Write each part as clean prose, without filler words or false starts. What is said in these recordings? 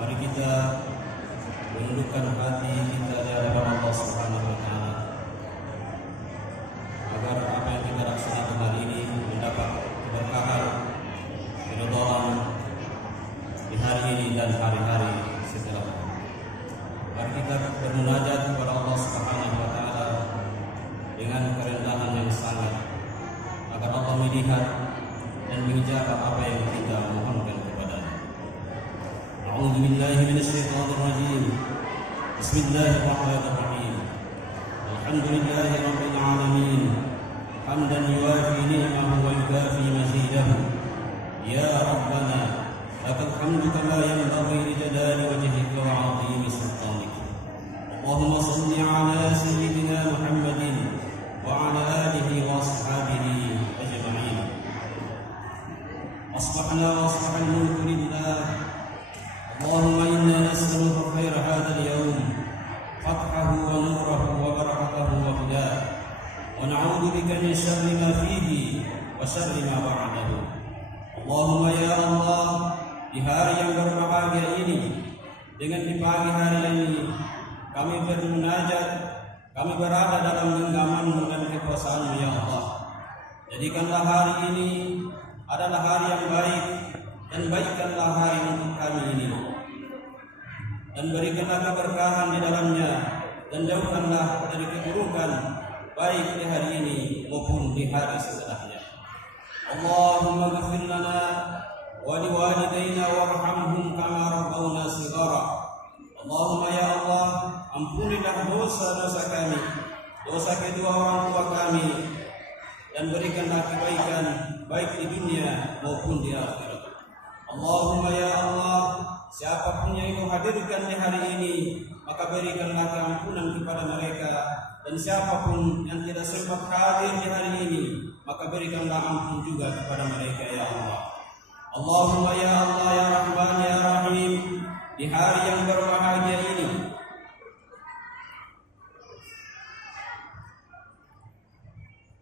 Mari kita menundukkan hati kita di hadapan Allah Subhanahu wa taala agar apa yang kita laksanakan hari ini mendapat keberkahan, keridhaan di hari ini dan hari-hari setelahnya. Mari kita bermunajat kepada Allah Subhanahu wa taala dengan kerendahan yang sangat agar Allah melihat dan mengijabah apa yang kita mohonkan kepada-Nya. A'udzu billahi minasyaitonir rajim. Bismillahirrahmanirrahim. Alhamdulillahi rabbil alamin. Hamdan yuwafi ni'amahu wa yukafi mazidahu. Ya Rabbana, lakal hamdu kama yanbaghi li jalali wajhika wa 'azimi sultanik. Allahumma shalli 'ala sayyidina Muhammadin wa 'ala alihi wa ashabihi ajma'in. أصبحنا وأصبح الملك لله. اللهم إنا نسألك خير هذا اليوم، فتحه ونوره وبركته وهداه، ونعوذ بك من شر ما فيه وشر ما بعده. اللهم ya Allah, di hari yang berbahagia ini, dengan di pagi hari ini kami bermunajat, kami berada dalam genggaman-Mu dan kekuasaan-Mu ya Allah. Jadikanlah hari ini adalah hari yang baik, dan baikkanlah hari untuk kami ini, dan berikanlah keberkahan di dalamnya, dan jauhkanlah dari keburukan baik di hari ini maupun di hari setelahnya. Allahumma ghfir lana wa liwalidayna warhamhum kama rabbawna shighara. Allahumma ya Allah, ampunilah dosa-dosa kami, dosa kedua orang tua kami, dan berikanlah kebaikan baik di dunia maupun di akhirat. Allahumma ya Allah, siapapun yang Engkau hadirkan di hari ini, maka berikanlah keampunan kepada mereka, dan siapapun yang tidak sempat hadir di hari ini, maka berikanlah ampun juga kepada mereka ya Allah. Allahumma ya Allah ya Rahman ya Rahim, di hari yang berbahagia ini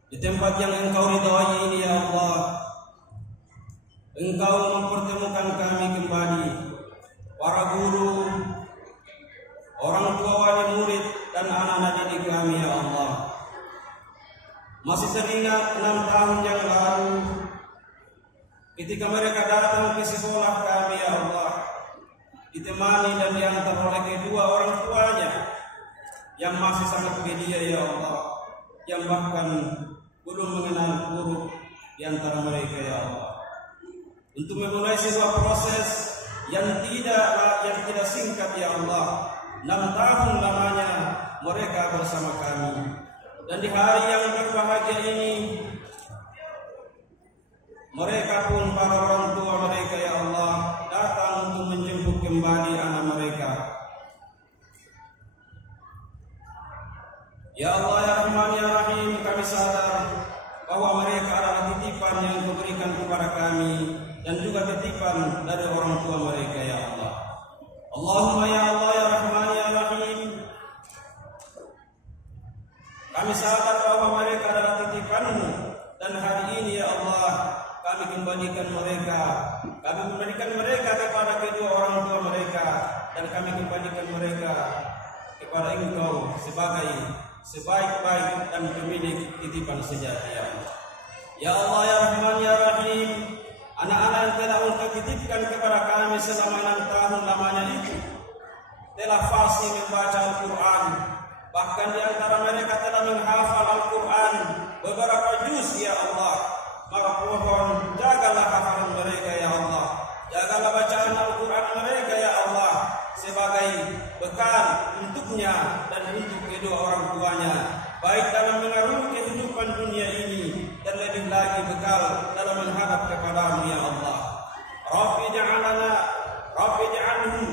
di tempat yang Engkau ridhai ini ya Allah, Engkau mempertemukan kami kembali, para guru, orang tua wali murid, dan anak-anak didik kami ya Allah. Masih teringat 6 tahun yang lalu ketika mereka datang ke sekolah kami ya Allah, ditemani dan diantar oleh kedua orang tuanya yang masih sangat belia ya Allah, yang bahkan belum mengenal huruf di antara mereka ya Allah, untuk memulai sebuah proses yang tidak singkat ya Allah. 6 tahun lamanya mereka bersama kami, dan di hari yang berbahagia ini mereka pun, para orang tua mereka ya Allah, datang untuk menjemput kembali anak mereka. Ya Allah ya Rahman ya Rahim, kami sadar bahwa mereka adalah titipan yang Kau berikan kepada kami, dan juga titipan dari orang tua mereka ya Allah. Allahumma ya Allah ya Rahman ya Rahim, kami sadar bahwa mereka adalah titipan-Mu, dan hari ini ya Allah kami kembalikan mereka kepada kedua orang tua mereka, dan kami kembalikan mereka kepada Engkau sebagai sebaik-baik dan pemilik titipan sejati ya Allah. Ya Allah ya Rahman ya Rahim, anak-anak yang telah Engkau titipkan kepada kami selama 6 tahun lamanya itu telah fasih membaca Al-Quran, bahkan di antara mereka telah menghafal Al-Quran beberapa juz ya Allah. Maka mohon jagalah hafalan mereka ya Allah, jagalah bacaan Al-Quran mereka ya Allah, sebagai bekal untuknya dan untuk kedua orang tuanya, baik dalam mengarungi kehidupan dunia ini, dan lebih lagi bekal dalam menghadap kepada-Mu ya Allah. Rabbi ja'alhum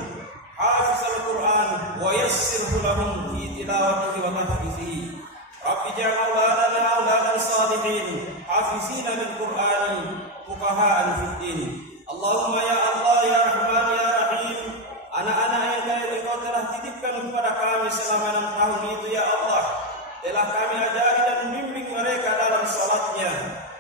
hafizal Quran wa yassirhu lahum fi tilawatihi wa tahfizihi. Rabbi ja'al auladana auladan salihin hafizina lil Qur'ani fuqahaan fid din. Allahumma ya Allah ya Rahman ya Rahim, anak-anak yang Engkau telah titipkan kepada kami selama 6 tahun itu ya Allah, telah kami ajari dan bimbing mereka dalam salatnya.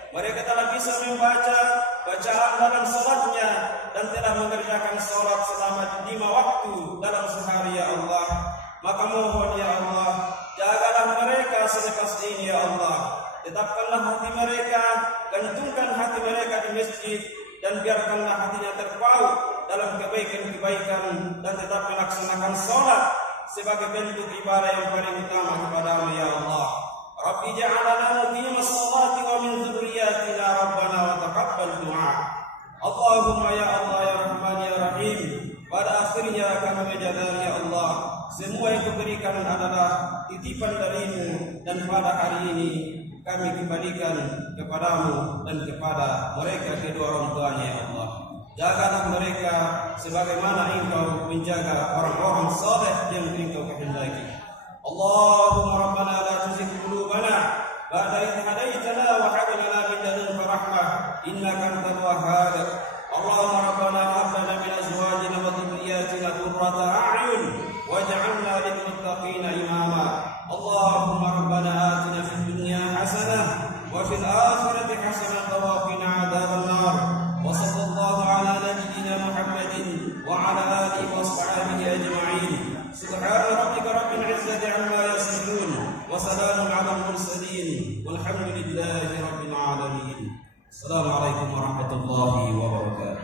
Mereka telah bisa membaca bacaan dalam salatnya, dan telah mengerjakan sholat selama 5 waktu dalam sehari ya Allah. Maka mohon ya Allah, jagalah mereka selepas ini ya Allah. Tetapkanlah hati mereka, gantungkan hati mereka di masjid, dan biarkanlah hatinya terpaut dalam kebaikan-kebaikan, dan tetap melaksanakan sholat sebagai bentuk ibadah yang paling utama kepadamu ya Allah. Rabbi ja'alana muqimas sholati wa min dzurriyyatina rabbana wa taqabbal du'a. Allahumma ya Allah ya Rahman ya Rahim. Pada akhirnya kami menyadari ya Allah, semua yang diberikan adalah titipan darimu, dan pada hari ini kami kembalikan kepadamu dan kepada mereka kedua orang tuanya ya Allah. Jagalah mereka sebagaimana engkau menjaga orang-orang saleh yang engkau kehendaki. Allahumma rabbana la tuzigh qulubana ba'da idh hadaytana wa hab lana min ladunka rahmah innaka antal wahhab. Allahumma rabbana hab lana min azwajina wa dhurriyyatina qurrata a'yun waj'alna lil muttaqina imama. Allahumma rabbana atina fid dunya hasanah wa fil akhirati hasanah wa qina adzaban nar. Wa sallallahu ala nabiyyina Muhammadin wa ala alihi wa sahbihi ajma'in. Subhana rabbika rabbil izzati amma yasifun wa salamun ala al mursalin walhamdulillahi rabbil alamin. Assalamualaikum warahmatullahi wabarakatuh.